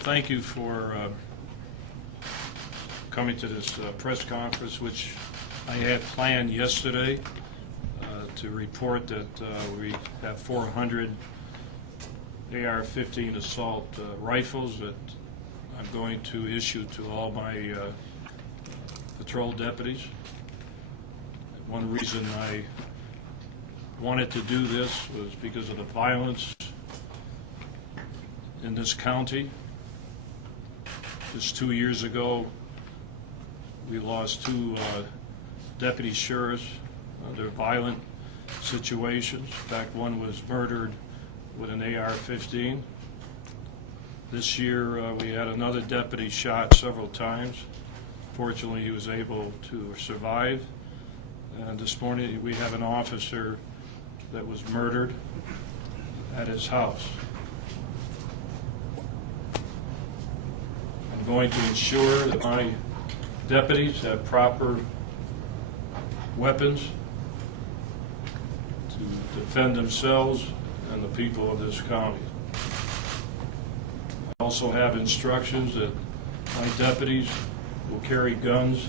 Thank you for coming to this press conference, which I had planned yesterday to report that we have 400 AR-15 assault rifles that I'm going to issue to all my patrol deputies. One reason I wanted to do this was because of the violence in this county. Just 2 years ago, we lost two deputy sheriffs under violent situations. In fact, one was murdered with an AR-15. This year, we had another deputy shot several times. Fortunately, he was able to survive. And this morning, we have an officer that was murdered at his house. I'm going to ensure that my deputies have proper weapons to defend themselves and the people of this county. I also have instructions that my deputies will carry guns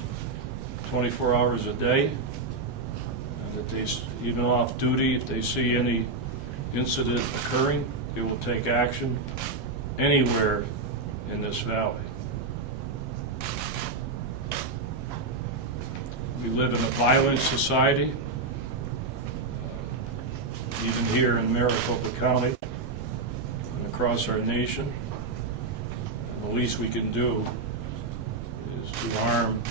24 hours a day, and that they, even off duty, if they see any incident occurring, they will take action anywhere in this valley. We live in a violent society, even here in Maricopa County and across our nation. And the least we can do is to arm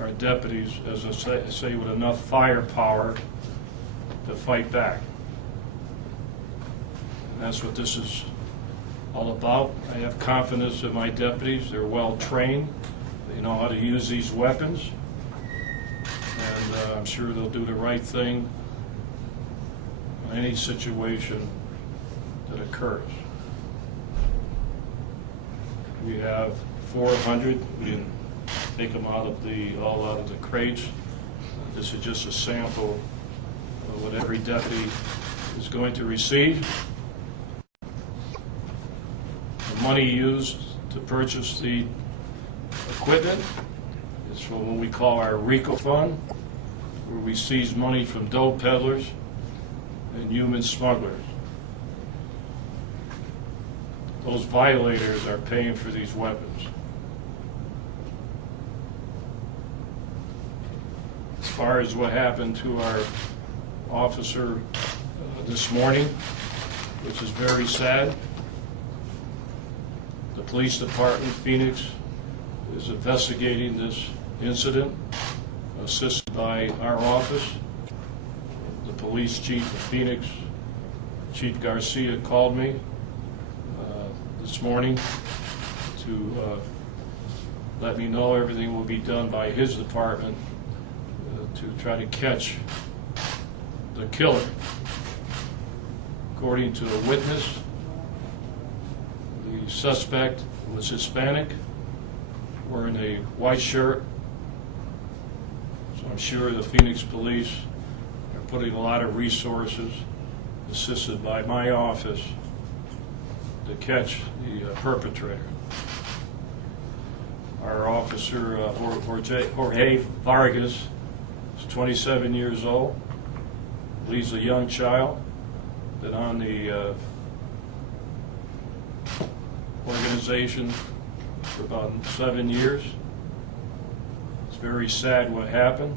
our deputies, as I say, with enough firepower to fight back. And that's what this is all about. I have confidence in my deputies. They're well trained. They know how to use these weapons. And I'm sure they'll do the right thing in any situation that occurs. We have 400. We can take them all out of the crates. This is just a sample of what every deputy is going to receive. The money used to purchase the equipment is from what we call our RICO fund, where we seize money from dope peddlers and human smugglers. Those violators are paying for these weapons. As far as what happened to our officer this morning, which is very sad, the police department, Phoenix, is investigating this incident, assisted by our office. The police chief of Phoenix, Chief Garcia, called me this morning to let me know everything will be done by his department to try to catch the killer. According to a witness, the suspect was Hispanic, wearing a white shirt. So I'm sure the Phoenix police are putting a lot of resources, assisted by my office, to catch the perpetrator. Our officer, Jorge Vargas, is 27 years old. He's a young child, been on the organization for about 7 years. It's very sad what happened.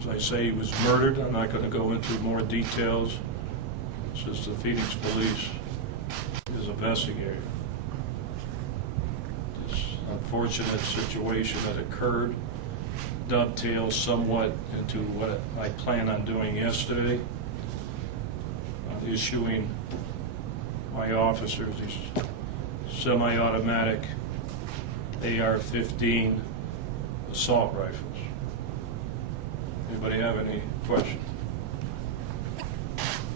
As I say, he was murdered. I'm not going to go into more details since the Phoenix police is investigating. This unfortunate situation that occurred dovetails somewhat into what I planned on doing yesterday, issuing my officers these semi-automatic AR-15 assault rifles. Anybody have any questions?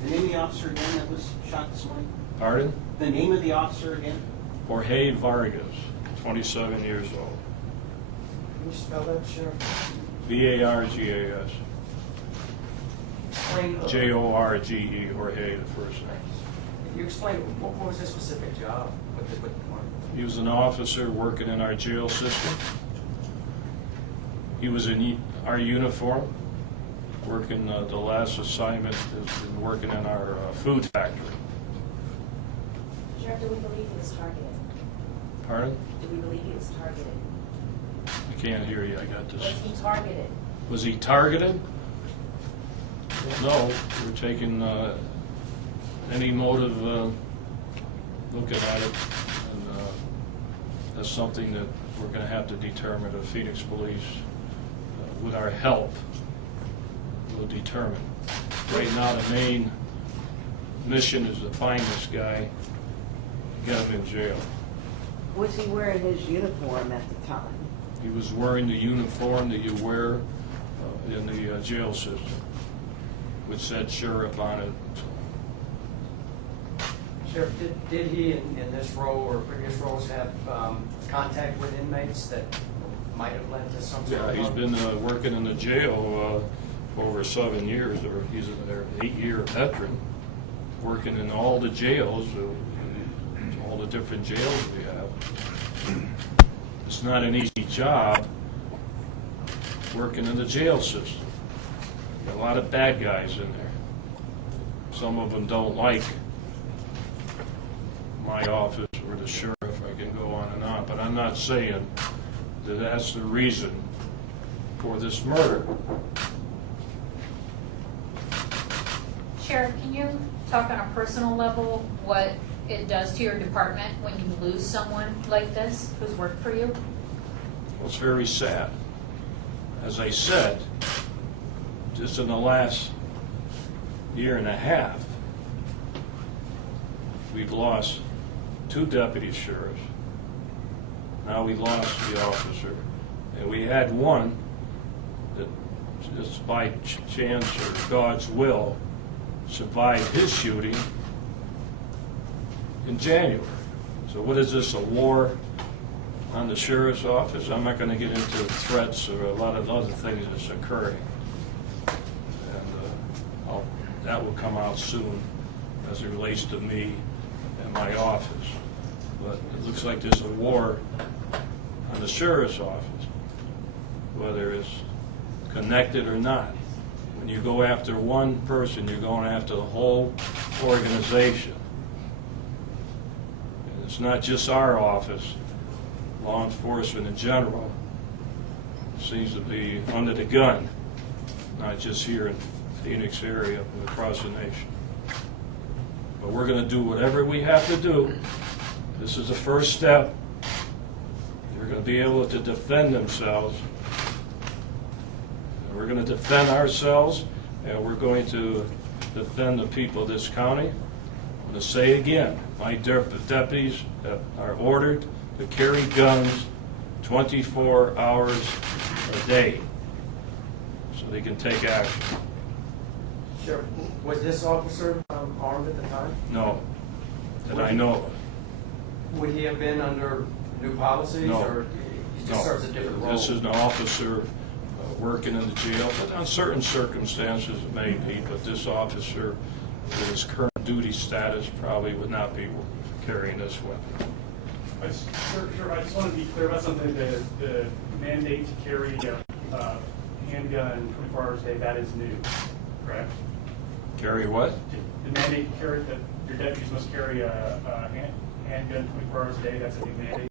The name of the officer again that was shot this morning? Pardon? The name of the officer again? Jorge Vargas, 27 years old. Can you spell that, Sheriff? V-A-R-G-A-S. J-O-R-G-E, Jorge, the first name. You explained, what was his specific job with the department? He was an officer working in our jail system. He was in our uniform, working the last assignment has been working in our food factory. Sheriff, do we believe he was targeted? Pardon? Do we believe he was targeted? I can't hear you. I got this. Was he targeted? Was he targeted? No. We're taking any motive looking at it, and that's something that we're going to have to determine. The Phoenix Police, with our help, will determine. Right now, the main mission is to find this guy, get him in jail. Was he wearing his uniform at the time? He was wearing the uniform that you wear in the jail system, which said sheriff on it. Sheriff, did he in this role or previous roles have contact with inmates that might have led to some sort Yeah, of... he's been working in the jail for over 7 years, or he's an 8-year veteran, working in all the jails, all the different jails we have. It's not an easy job working in the jail system. Got a lot of bad guys in there. Some of them don't like my office or the sheriff. I can go on and on, but I'm not saying that that's the reason for this murder. Sheriff, can you talk on a personal level what it does to your department when you lose someone like this who's worked for you? Well, it's very sad. As I said, just in the last year and a half, we've lost 2 deputy sheriffs. Now we lost the officer. And we had one that, just by chance or God's will, survived his shooting in January. So what is this, a war on the sheriff's office? I'm not going to get into threats or a lot of other things that's occurring. And that will come out soon as it relates to me and my office. But it looks like there's a war on the sheriff's office, whether it's connected or not. When you go after one person, you're going after the whole organization. And it's not just our office. Law enforcement in general seems to be under the gun, not just here in Phoenix area, but across the nation. But we're going to do whatever we have to do. This is the first step. They're going to be able to defend themselves. We're going to defend ourselves, and we're going to defend the people of this county. I'm going to say again, my deputies are ordered to carry guns 24 hours a day so they can take action. Sheriff, was this officer armed at the time? No, that I know of. Would he have been under new policies? No. Or he just serves a different role? This is an officer working in the jail, but on certain circumstances it may be, but this officer with his current duty status probably would not be carrying this weapon. Sure, I just want to be clear about something. The mandate to carry a handgun 24 hours a day, that is new, correct? Carry what? The mandate to carry, that your deputies must carry a handgun 24 hours a day, that's a new mandate?